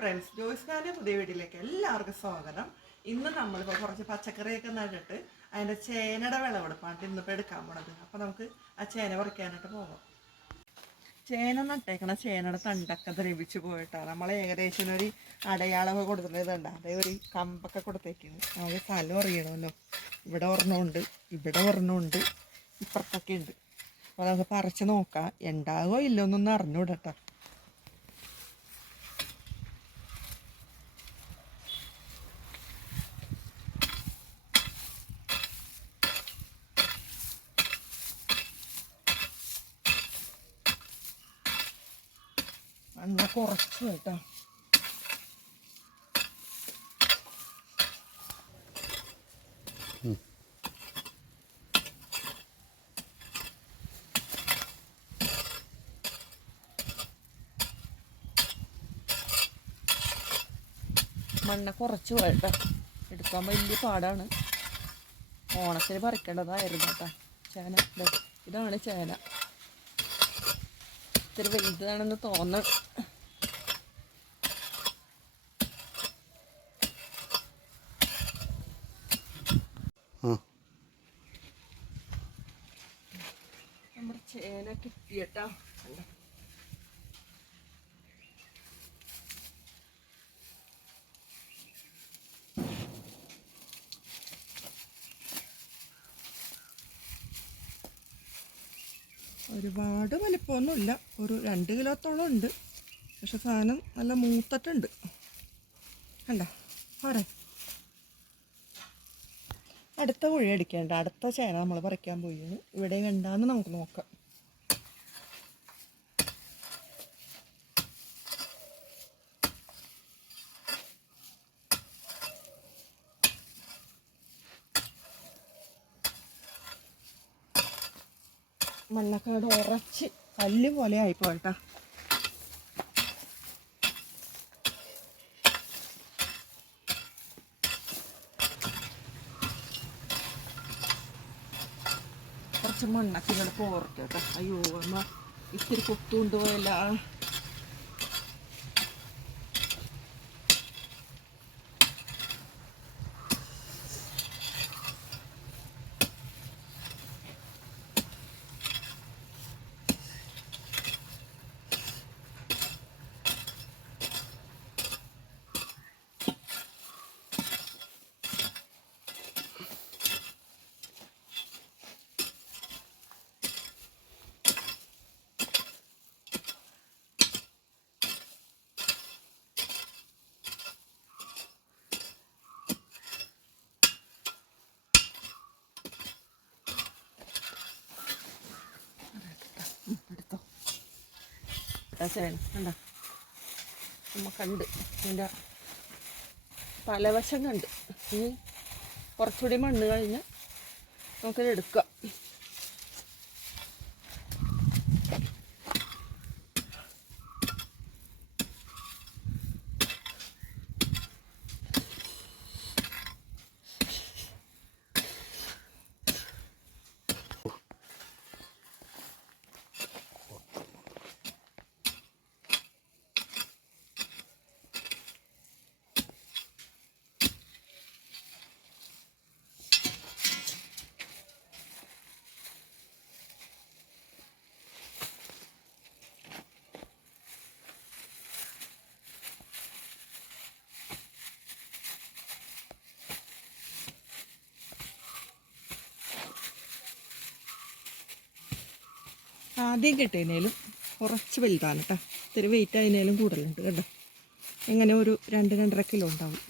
Friends, Joyce ഖാൻ്റെ പുതിയ വീട്ടിലേക്ക് എല്ലാവർക്കും സ്വാഗതം. ഇന്ന് നമ്മളിപ്പോൾ കുറച്ച് പച്ചക്കറിയൊക്കെ നട്ടിട്ട് അതിൻ്റെ ചേനയുടെ വിളവെടുപ്പാണ് ഇന്നിപ്പോൾ എടുക്കാൻ പോണത്. അപ്പോൾ നമുക്ക് ആ ചേന പറിക്കാനായിട്ട് പോകാം. ചേന നട്ടേക്കണ ചേനയുടെ തണ്ടൊക്കെ ദ്രവിച്ച് പോയിട്ടാണ് നമ്മൾ ഏകദേശം ഒരു അടയാളമൊക്കെ കൊടുത്തിട്ടുണ്ട്. അതേ ഒരു കമ്പൊക്കെ കൊടുത്തേക്കുന്നത്. നമുക്ക് സ്ഥലം അറിയണമല്ലോ. ഇവിടെ ഒരെണ്ണമുണ്ട്, ഇവിടെ ഒരെണ്ണമുണ്ട്, ഇപ്പുറത്തൊക്കെ ഉണ്ട്. അപ്പോൾ നമുക്ക് പറിച്ച് നോക്കാം. ഉണ്ടാകുമോ ഇല്ലൊന്നൊന്നും അറിഞ്ഞൂടട്ടോ. മണ്ണ് കുറച്ച് കേട്ടോ. മണ്ണ് കുറച്ച് വേണ്ട, എടുക്കാൻ വലിയ പാടാണ്. ഓണത്തിന് പറിക്കേണ്ടതായിരുന്നു കേട്ടോ ചേന. ഇതാണ് ചേന. ഇത്തിരി വലുതാണെന്ന് തോന്നണം. നമ്മുടെ ചേന കിട്ടിയട്ടാ. ഒരുപാട് വലിപ്പമൊന്നുമില്ല, ഒരു 2 കിലോത്തോളം ഉണ്ട്. പക്ഷെ സാധനം നല്ല മൂത്തിട്ടുണ്ട്. കണ്ട പോരെ. അടുത്ത കുഴി അടിക്കേണ്ട, അടുത്ത ചേന നമ്മൾ പറിക്കാൻ പോയി. ഇവിടെ വേണ്ടാന്ന് നമുക്ക് നോക്കാം. മണ്ണൊക്കെ അവിടെ ഉറച്ച് കല്ല് പോലെ ആയിപ്പോട്ടാ. കുറച്ച് മണ്ണൊക്കെ ഇവിടെ പോർക്കേട്ടോ. അയ്യോ അമ്മ, ഇത്തിരി കൊത്തുകൊണ്ട് പോയല്ല. ചേന കണ്ട, നമ്മ കണ്ട് അതിൻ്റെ പലവശം കണ്ട്. ഇനി കുറച്ചുകൂടി മണ്ണ് കഴിഞ്ഞ് നമുക്കത് എടുക്കാം. ആദ്യം കിട്ടിയതിനേലും കുറച്ച് വലുതാണ് കേട്ടോ. ഇത്തിരി വെയിറ്റ് ആയതിനേലും കൂടുതലുണ്ട് കേട്ടോ. ഇങ്ങനെ ഒരു 2-2.5 കിലോ ഉണ്ടാവും.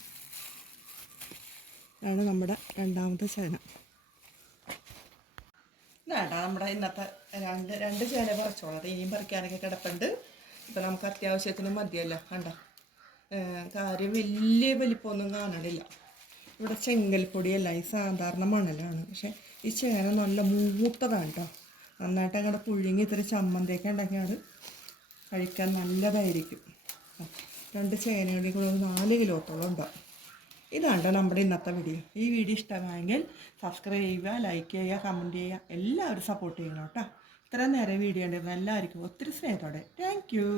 ഇതാണ് നമ്മുടെ രണ്ടാമത്തെ ചേന. ഇതാണ്ടാ നമ്മുടെ ഇന്നത്തെ രണ്ട് ചേന പറിച്ചോളാം. ഇനിയും പറിക്കാനൊക്കെ കിടപ്പുണ്ട്. ഇപ്പം നമുക്ക് അത്യാവശ്യത്തിന് മതിയല്ലോ. കണ്ട കാര്യം വലിയ വലിപ്പമൊന്നും കാണണില്ല. ഇവിടെ ചെങ്കൽപ്പൊടിയല്ല, ഈ സാധാരണ മണലാണ്. പക്ഷേ ഈ ചേന നല്ല മൂത്തതാണ് കേട്ടോ. നന്നായിട്ട് അങ്ങോട്ട് പുഴുങ്ങി ഇത്തിരി ചമ്മന്തിയൊക്കെ ഉണ്ടാക്കിയാൽ കഴിക്കാൻ നല്ലതായിരിക്കും. 2 ചേനയുടെ കൂടെ 4 കിലോത്തോളം ഉണ്ടാവും. ഇതാണ് നമ്മുടെ ഇന്നത്തെ വീഡിയോ. ഈ വീഡിയോ ഇഷ്ടമായെങ്കിൽ സബ്സ്ക്രൈബ് ചെയ്യുക, ലൈക്ക് ചെയ്യുക, കമൻറ്റ് ചെയ്യുക. എല്ലാവരും സപ്പോർട്ട് ചെയ്യണം കേട്ടോ. ഇത്രയും നേരം വീഡിയോ ഉണ്ടായിരുന്നു. എല്ലാവർക്കും ഒത്തിരി സ്നേഹത്തോടെ താങ്ക് യു.